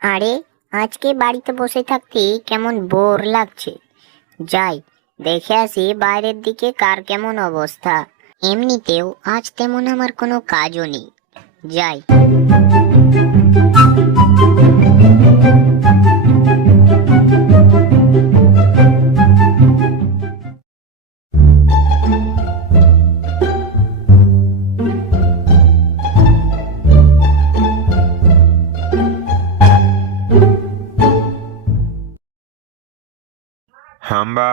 আরে, আজকে বাড়িতে বসে থাকতে কেমন বোর লাগছে। যাই, দেখে আসি বাইরের দিকে কার কেমন অবস্থা। এমনিতেও আজ তেমন আমার কোনো কাজও নেই। যাই। হাম্বা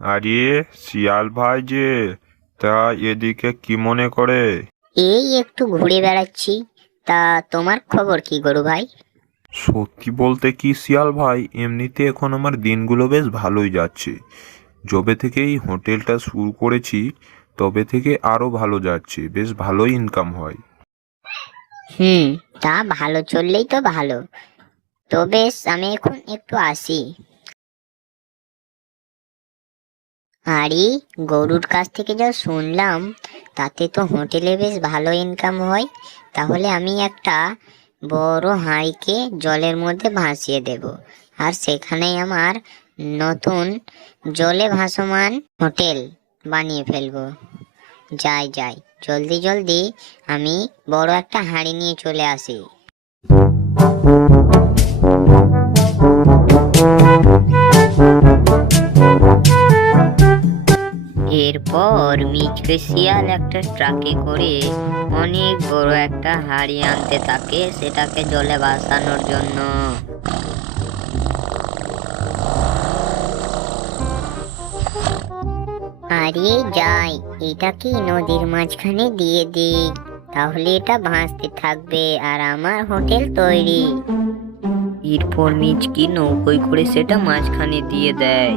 আরে শিয়াল ভাই যে তা এদিকে কি মনে করে? এই একটু ঘুরে বেড়াচ্ছি। তা তোমার খবর কি গরু ভাই? সত্যি বলতে কি শিয়াল ভাই এমনিতে এখন আমার দিনগুলো বেশ ভালোই যাচ্ছে। যবে থেকে এই হোটেলটা শুরু করেছি তবে থেকে আরও ভালো যাচ্ছে বেশ ভালোই ইনকাম হয়। হুম তা ভালো চললেই তো ভালো। তো বেশ আমি এখন একটু আসি। আরে, গরুর কাছ থেকে যা শুনলাম, তাতে তো হোটেলে বেশ ভালো ইনকাম হয়। তাহলে আমি একটা বড় হাঁড়িকে জলের মধ্যে ভাসিয়ে দেব। আর সেখানেই আমার নতুন জলে ভাসমান হোটেল বানিয়ে ফেলব। যাই যাই, জলদি জলদি আমি বড় একটা হাঁড়ি নিয়ে চলে আসি। মিচকে শিয়াল একটা ট্রাকে করে অনেক বড় একটা হাড়ি আনতে থাকে সেটাকে জলে ভাসানোর জন্য। আরে যাই এটা কি নদীর মাঝখানে দিয়ে দিই? তাহলে এটা ভাসতে থাকবে আর আমার হোটেল তৈরি। এরপর মিচকি নৌকোয় করে সেটা মাঝখানে দিয়ে দেয়।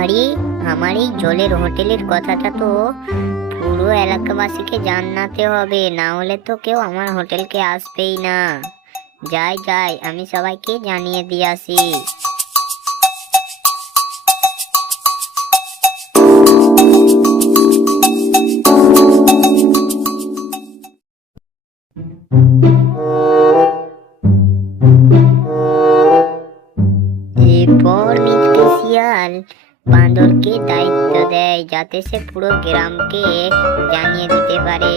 আরে আমার এই জলের হোটেলের কথাটা তো পুরো এলাকাবাসীকে জানাতে হবে। না হলে তো কেউ আমার হোটেলকে আসবেই না। যাই যাই, আমি সবাইকে জানিয়ে দিয়ে আসি। বাঁদরকে দায়িত্ব দেয় যাতে সে পুরো গ্রামকে জানিয়ে দিতে পারে।